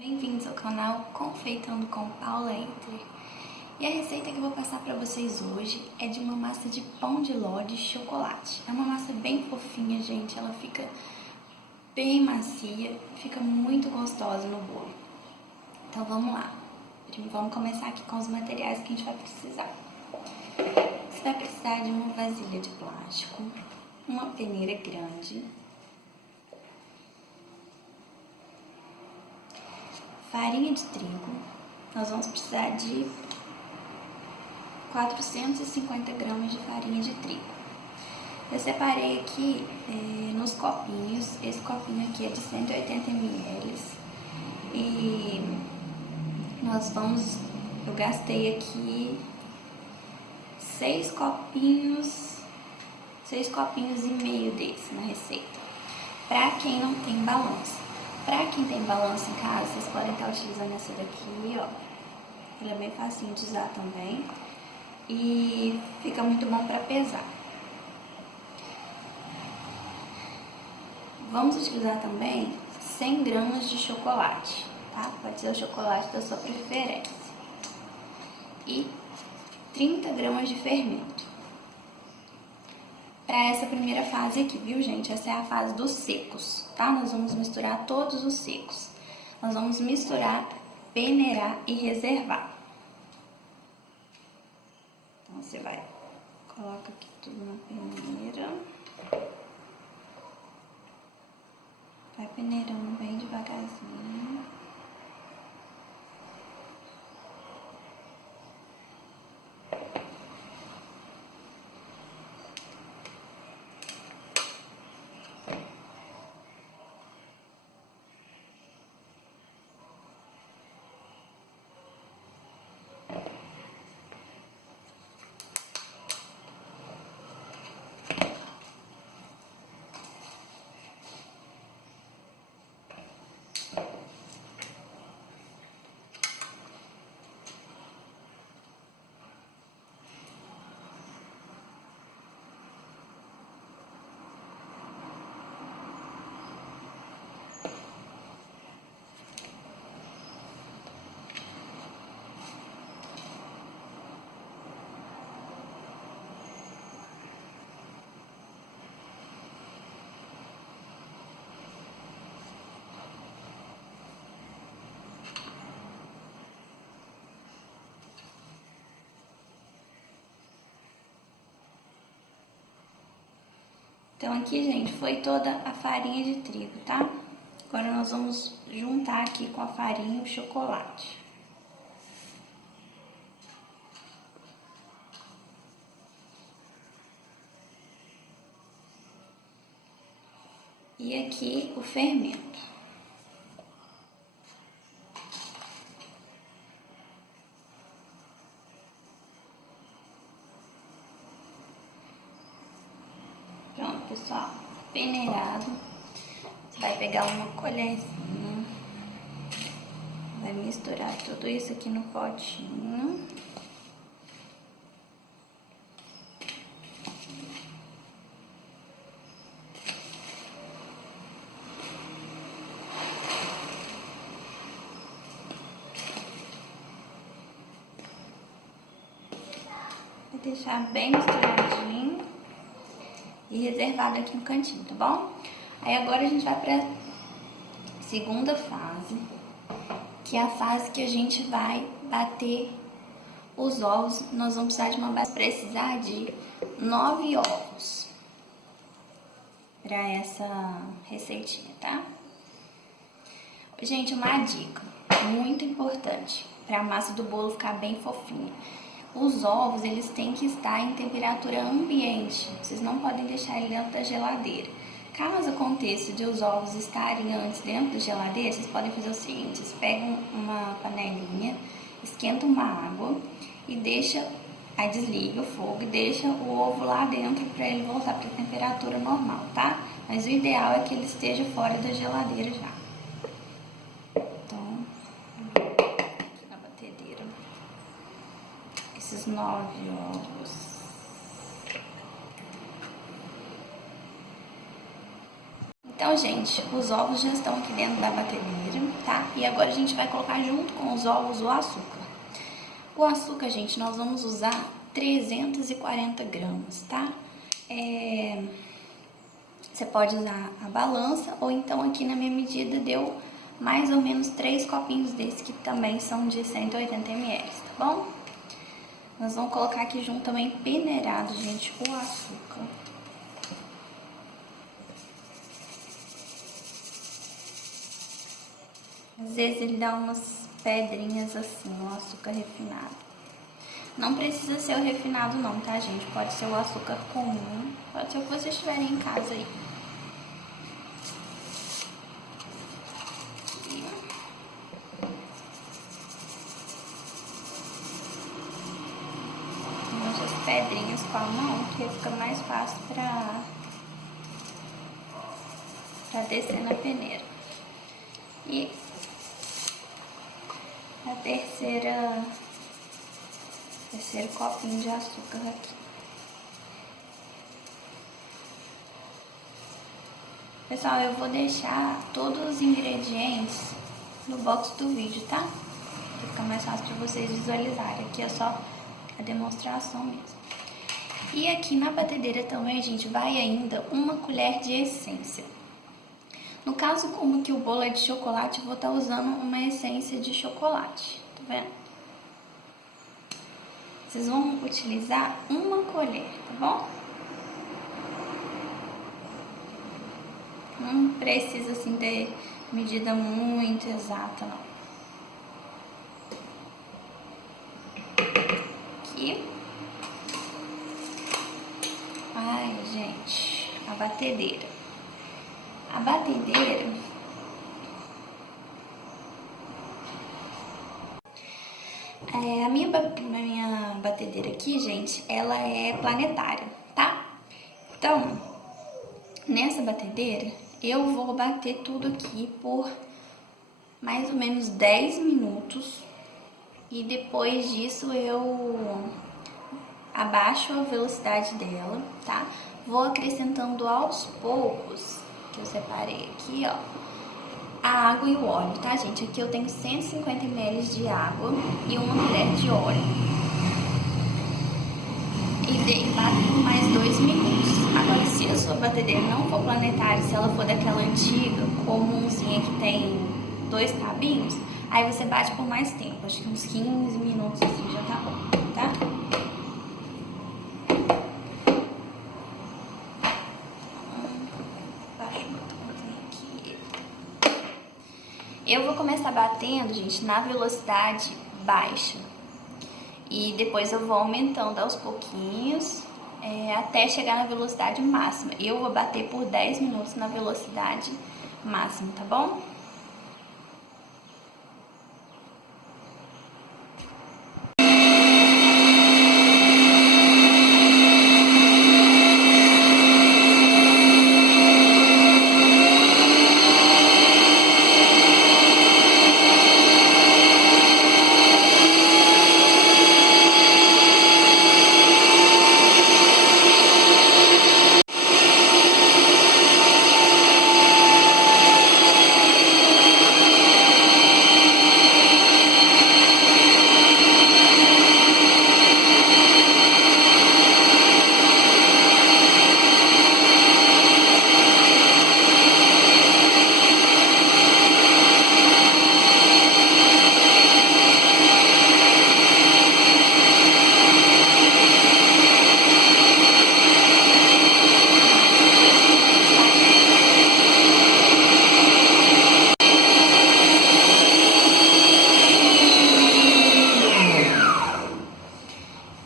Bem-vindos ao canal Confeitando com Paula Inter. E a receita que eu vou passar para vocês hoje é de uma massa de pão de ló de chocolate. É uma massa bem fofinha, gente, ela fica bem macia, fica muito gostosa no bolo. Então vamos lá, vamos começar aqui com os materiais que a gente vai precisar. Você vai precisar de uma vasilha de plástico, uma peneira grande, farinha de trigo. Nós vamos precisar de 450 gramas de farinha de trigo. Eu separei aqui nos copinhos. Esse copinho aqui é de 180 ml. E eu gastei aqui 6 copinhos e meio desse na receita. Para quem não tem balança. Para quem tem balança em casa, vocês podem estar utilizando essa daqui, ó. Ela é bem facinho de usar também. E fica muito bom para pesar. Vamos utilizar também 100 gramas de chocolate, tá? Pode ser o chocolate da sua preferência. E 30 gramas de fermento. Para essa primeira fase aqui, viu, gente? Essa é a fase dos secos, tá? Nós vamos misturar todos os secos. Nós vamos misturar, peneirar e reservar. Então, você coloca aqui tudo na peneira. Vai peneirando bem devagarzinho. Então aqui, gente, foi toda a farinha de trigo, tá? Agora nós vamos juntar aqui com a farinha o chocolate. E aqui o fermento. Pronto, pessoal, peneirado. Você vai pegar uma colherzinha, vai misturar tudo isso aqui no potinho. Vai deixar bem misturadinho e reservado aqui no cantinho, tá bom? Aí agora a gente vai pra segunda fase, que é a fase que a gente vai bater os ovos. Nós vamos precisar de precisar de 9 ovos para essa receitinha, tá? Gente, uma dica muito importante para a massa do bolo ficar bem fofinha. Os ovos, eles têm que estar em temperatura ambiente. Vocês não podem deixar ele dentro da geladeira. Caso aconteça de os ovos estarem antes dentro da geladeira, vocês podem fazer o seguinte: vocês pegam uma panelinha, esquentam uma água e aí desliga o fogo e deixa o ovo lá dentro para ele voltar para a temperatura normal, tá? Mas o ideal é que ele esteja fora da geladeira já. Então, aqui na batedeira, esses 9 ovos. Então, gente, os ovos já estão aqui dentro da batedeira, tá? E agora a gente vai colocar junto com os ovos o açúcar. O açúcar, gente, nós vamos usar 340 gramas, tá? Você pode usar a balança ou então aqui na minha medida deu mais ou menos 3 copinhos desse que também são de 180 ml, tá bom? Nós vamos colocar aqui junto também peneirado, gente, o açúcar. Às vezes ele dá umas pedrinhas assim, o açúcar refinado. Não precisa ser o refinado não, tá, gente? Pode ser o açúcar comum, pode ser o que vocês tiverem em casa aí. As pedrinhas com a mão, que fica mais fácil pra descer na peneira. E a terceiro copinho de açúcar aqui. Pessoal, eu vou deixar todos os ingredientes no box do vídeo, tá? Pra ficar mais fácil pra vocês visualizarem. Aqui é só a demonstração mesmo. E aqui na batedeira também, gente, vai ainda uma colher de essência. No caso, como que o bolo é de chocolate, eu vou estar usando uma essência de chocolate, tá vendo? Vocês vão utilizar uma colher, tá bom? Não precisa, assim, ter medida muito exata, não. Aqui. Ai, gente, a batedeira. A batedeira, a minha batedeira aqui, gente, ela é planetária, tá? Então, nessa batedeira, eu vou bater tudo aqui por mais ou menos 10 minutos. E depois disso eu abaixo a velocidade dela, tá? Vou acrescentando aos poucos, que eu separei aqui, ó, a água e o óleo, tá, gente? Aqui eu tenho 150 ml de água e uma colher de óleo. E bato por mais 2 minutos. Agora, se a sua batedeira não for planetária, se ela for daquela antiga, comumzinha que tem 2 cabinhos, aí você bate por mais tempo. Acho que uns 15 minutos assim já tá bom, tá? Eu vou começar batendo, gente, na velocidade baixa. E depois eu vou aumentando aos pouquinhos, até chegar na velocidade máxima. Eu vou bater por 10 minutos na velocidade máxima, tá bom?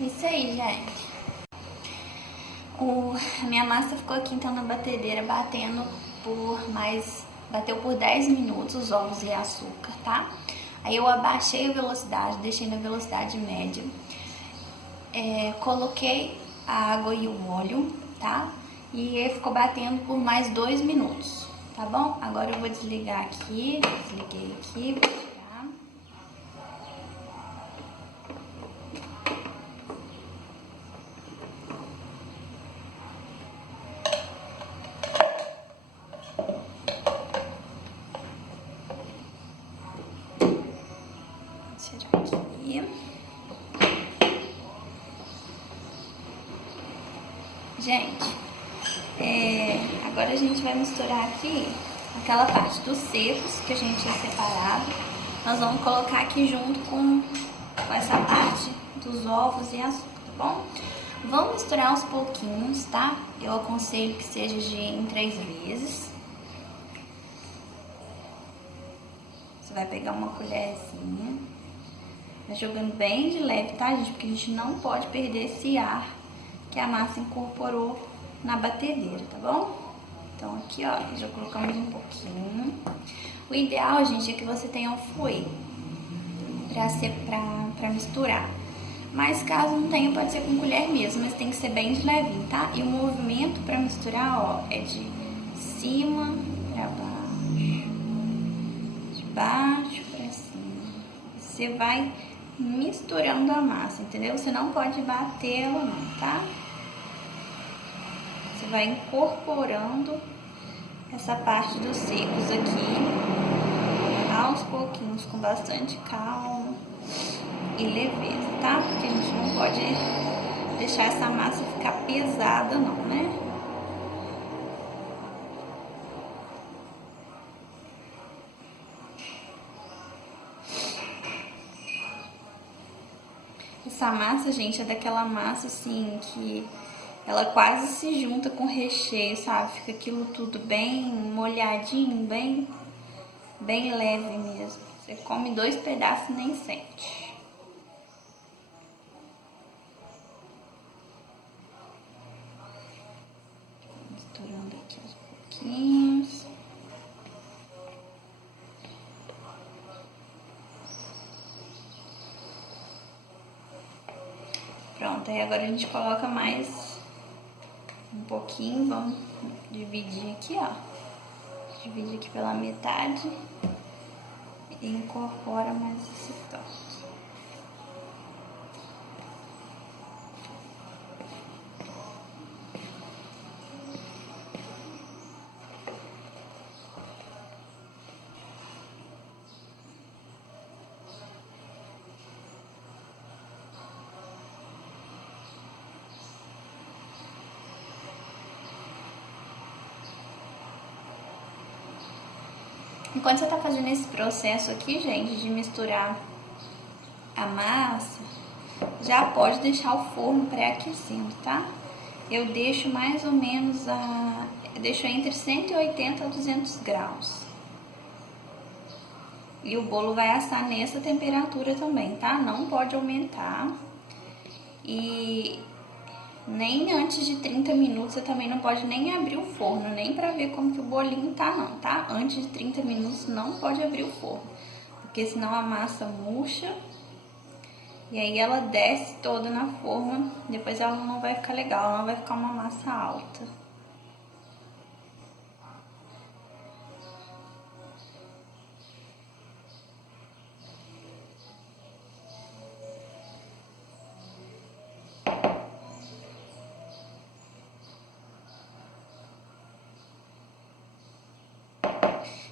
Isso aí, gente. A minha massa ficou aqui então na batedeira batendo bateu por 10 minutos os ovos e açúcar, tá? Aí eu abaixei a velocidade, deixei na velocidade média, coloquei a água e o óleo, tá? E ele ficou batendo por mais 2 minutos, tá bom? Agora eu vou desligar aqui, desliguei aqui, vou tirar. Tirar aqui. Gente, agora a gente vai misturar aqui aquela parte dos secos que a gente tinha separado. Nós vamos colocar aqui junto com essa parte dos ovos e açúcar, tá bom? Vamos misturar aos pouquinhos, tá? Eu aconselho que seja em 3 vezes. Você vai pegar uma colherzinha, vai jogando bem de leve, tá, gente? Porque a gente não pode perder esse ar que a massa incorporou na batedeira, tá bom? Então aqui, ó, já colocamos um pouquinho. O ideal, gente, é que você tenha um fouet pra misturar. Mas caso não tenha, pode ser com colher mesmo, mas tem que ser bem de levinho, tá? E o movimento pra misturar, ó, é de cima pra baixo, de baixo pra cima. Você vai misturando a massa, entendeu? Você não pode bater ela não, tá? Você vai incorporando essa parte dos secos aqui, aos pouquinhos, com bastante calma e leveza, tá? Porque a gente não pode deixar essa massa ficar pesada não, né? Essa massa, gente, é daquela massa assim que ela quase se junta com o recheio, sabe? Fica aquilo tudo bem molhadinho, bem leve mesmo. Você come 2 pedaços e nem sente. Misturando aqui aos pouquinhos. Pronto, aí agora a gente coloca mais um pouquinho, vamos dividir aqui, ó. Divide aqui pela metade e incorpora mais esse toque. Enquanto você tá fazendo esse processo aqui, gente, de misturar a massa, já pode deixar o forno pré-aquecendo, tá? Eu deixo mais ou menos eu deixo entre 180 a 200 graus. E o bolo vai assar nessa temperatura também, tá? Não pode aumentar. E nem antes de 30 minutos, você também não pode nem abrir o forno, nem pra ver como que o bolinho tá não, tá? Antes de 30 minutos não pode abrir o forno, porque senão a massa murcha e aí ela desce toda na forma, depois ela não vai ficar legal, ela não vai ficar uma massa alta.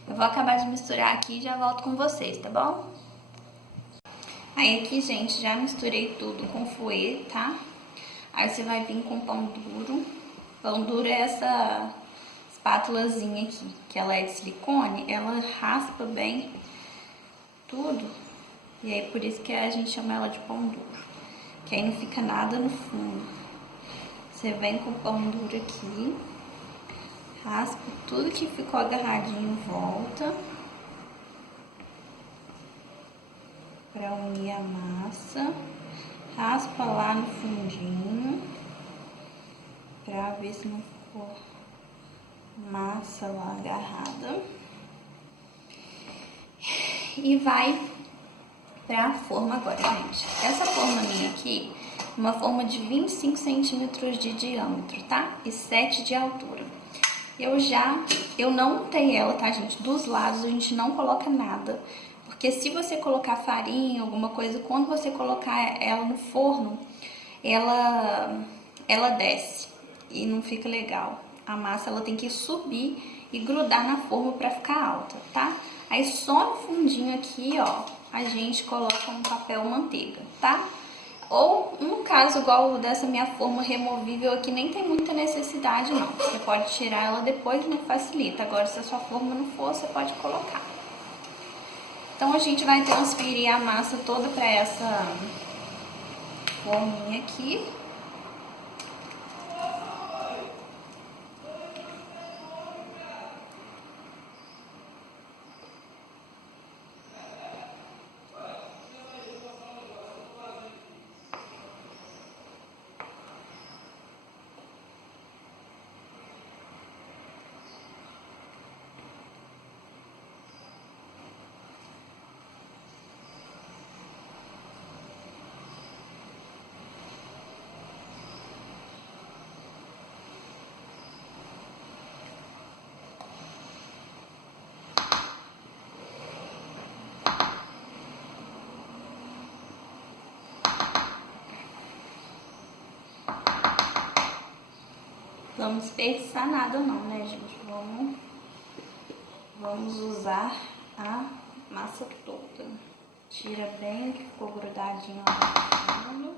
Eu vou acabar de misturar aqui e já volto com vocês, tá bom? Aí aqui, gente, já misturei tudo com fouet, tá? Aí você vai vir com pão duro. Pão duro é essa espátulazinha aqui, que ela é de silicone, ela raspa bem tudo. E aí por isso que a gente chama ela de pão duro, que aí não fica nada no fundo. Você vem com o pão duro aqui, raspa tudo que ficou agarradinho em volta, pra unir a massa. Raspa lá no fundinho, pra ver se não ficou massa lá agarrada. E vai pra forma agora, gente. Essa forma minha aqui, uma forma de 25 centímetros de diâmetro, tá? E 7 de altura. Eu não untei ela, tá, gente? Dos lados a gente não coloca nada, porque se você colocar farinha, alguma coisa, quando você colocar ela no forno, ela desce e não fica legal. A massa, ela tem que subir e grudar na forma pra ficar alta, tá? Aí só no fundinho aqui, ó, a gente coloca um papel manteiga, tá? Ou, no caso, igual dessa minha forma removível aqui, nem tem muita necessidade, não. Você pode tirar ela depois, não facilita. Agora, se a sua forma não for, você pode colocar. Então, a gente vai transferir a massa toda para essa forminha aqui. Vamos desperdiçar nada não, né, gente? Vamos usar a massa toda. Tira bem o que ficou grudadinho lá no fundo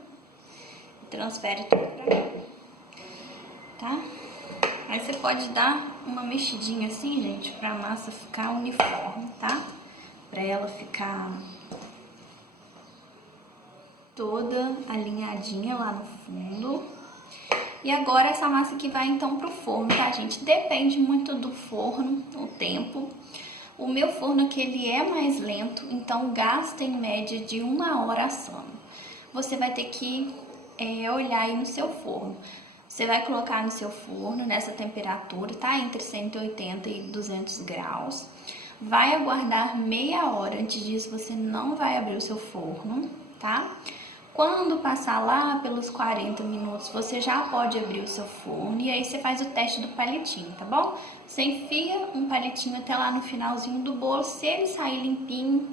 e transfere tudo pra cá, tá? Aí você pode dar uma mexidinha assim, gente, pra massa ficar uniforme, tá? Pra ela ficar toda alinhadinha lá no fundo. E agora essa massa aqui vai então pro forno, tá, gente? Depende muito do forno, o tempo. O meu forno aqui, ele é mais lento, então gasta em média de 1 hora assando. Você vai ter que olhar aí no seu forno. Você vai colocar no seu forno, nessa temperatura, tá? Entre 180 e 200 graus. Vai aguardar meia hora, antes disso você não vai abrir o seu forno, tá? Quando passar lá pelos 40 minutos, você já pode abrir o seu forno e aí você faz o teste do palitinho, tá bom? Você enfia um palitinho até lá no finalzinho do bolo, se ele sair limpinho,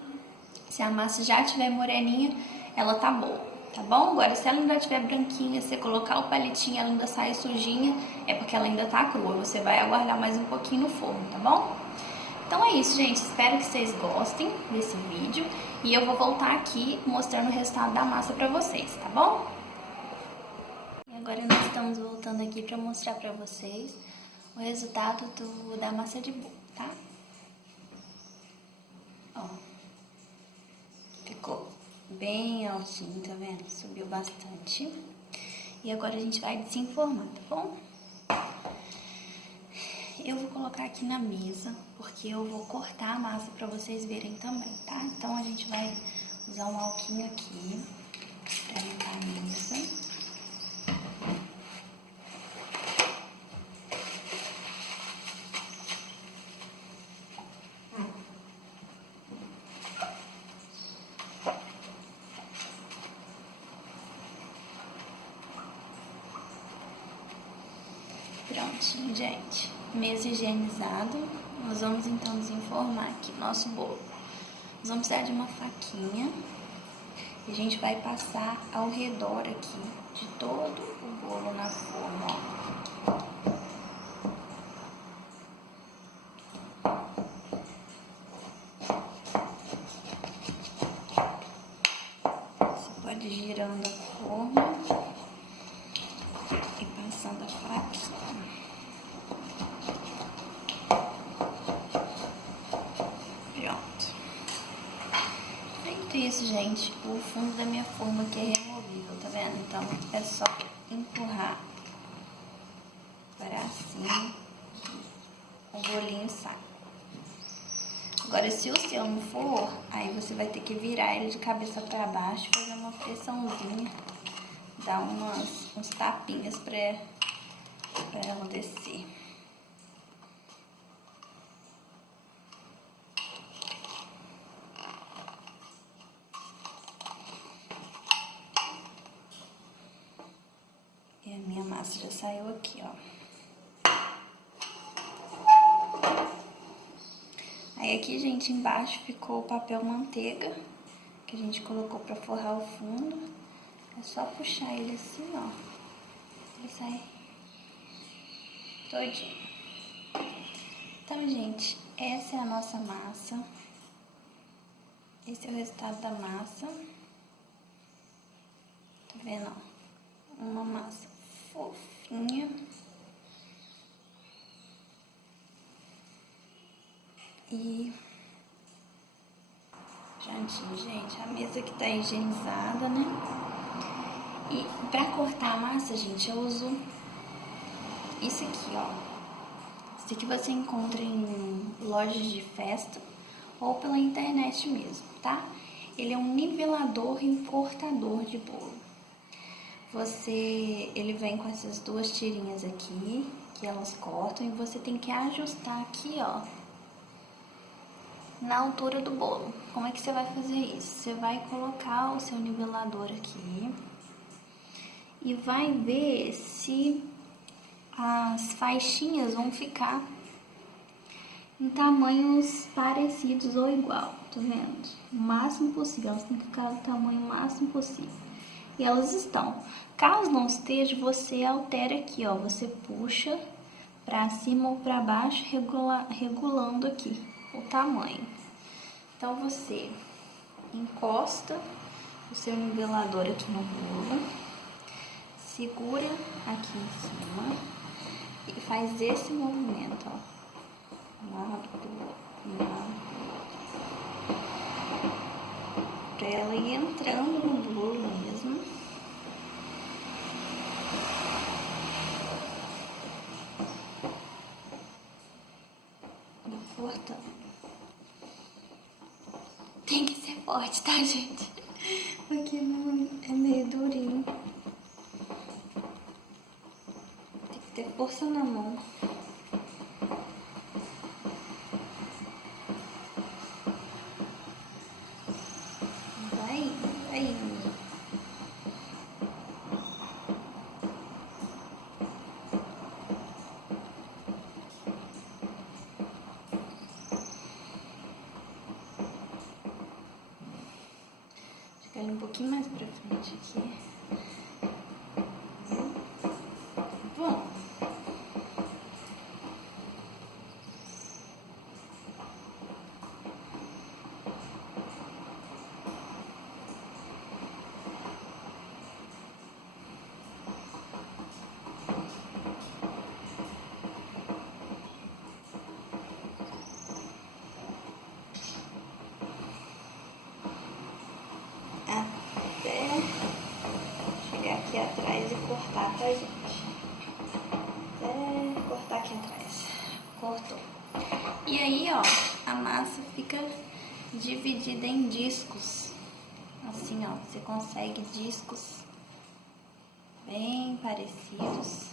se a massa já estiver moreninha, ela tá boa, tá bom? Agora, se ela ainda estiver branquinha, você colocar o palitinho e ela ainda sair sujinha, é porque ela ainda tá crua, você vai aguardar mais um pouquinho no forno, tá bom? Então é isso, gente. Espero que vocês gostem desse vídeo. E eu vou voltar aqui mostrando o resultado da massa pra vocês, tá bom? E agora nós estamos voltando aqui pra mostrar pra vocês o resultado da massa de bolo, tá? Ó. Ficou bem altinho, tá vendo? Subiu bastante. E agora a gente vai desenformar, tá bom? Eu vou colocar aqui na mesa, porque eu vou cortar a massa pra vocês verem também, tá? Então, a gente vai usar um alquinho aqui pra limpar a mesa. Prontinho, gente. Mesa higienizada. Nós vamos então desenformar aqui nosso bolo. Nós vamos precisar de uma faquinha e a gente vai passar ao redor aqui de todo o bolo na forma, ó. Você pode ir girando a forma e passando a faquinha. Isso, gente, o fundo da minha forma aqui é removível, tá vendo? Então, é só empurrar para cima que o bolinho sai. Agora, se o seu não for, aí você vai ter que virar ele de cabeça para baixo, fazer uma pressãozinha, dar uns tapinhas para ela descer. E a minha massa já saiu aqui, ó. Aí aqui, gente, embaixo ficou o papel manteiga, que a gente colocou pra forrar o fundo. É só puxar ele assim, ó. Ele sai todinho. Então, gente, essa é a nossa massa. Esse é o resultado da massa. Tá vendo, ó? Uma massa fofinha. E prontinho, gente. A mesa que tá higienizada, né? E pra cortar a massa, gente, eu uso isso aqui, ó. Isso aqui você encontra em lojas de festa ou pela internet mesmo, tá? Ele é um nivelador e um cortador de bolo. Ele vem com essas duas tirinhas aqui, que elas cortam, e você tem que ajustar aqui, ó, na altura do bolo. Como é que você vai fazer isso? Você vai colocar o seu nivelador aqui e vai ver se as faixinhas vão ficar em tamanhos parecidos ou igual, tá vendo? O máximo possível, elas têm que ficar do tamanho máximo possível. E elas estão. Caso não esteja, você altera aqui, ó, você puxa pra cima ou pra baixo, regulando aqui o tamanho. Então, você encosta o seu nivelador aqui no bolo, segura aqui em cima e faz esse movimento, ó. Lado pro lado, pra ela ir entrando no bolo mesmo. E cortando. Tem que ser forte, tá, gente? Porque não é meio durinho. Tem que ter força na mão. Vai indo. Fica ele um pouquinho mais pra frente aqui. Bom. Até chegar aqui atrás e cortar, tá, gente? Até cortar aqui atrás. Cortou. E aí, ó, a massa fica dividida em discos. Assim, ó, você consegue discos bem parecidos.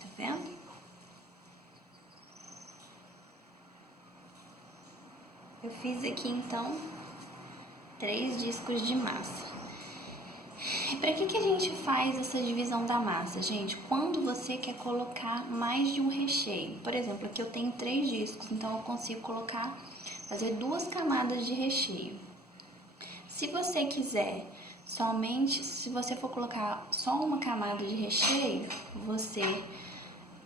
Tá vendo? Eu fiz aqui, então, 3 discos de massa. E pra que a gente faz essa divisão da massa, gente? Quando você quer colocar mais de um recheio. Por exemplo, aqui eu tenho 3 discos, então eu consigo fazer 2 camadas de recheio. Se você quiser se você for colocar só uma camada de recheio, você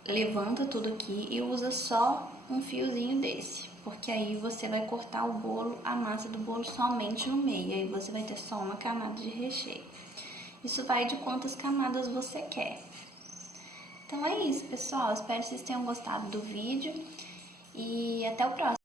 levanta tudo aqui e usa só um fiozinho desse, porque aí você vai cortar o bolo, a massa do bolo somente no meio, aí você vai ter só uma camada de recheio. Isso vai de quantas camadas você quer. Então é isso, pessoal. Espero que vocês tenham gostado do vídeo e até o próximo.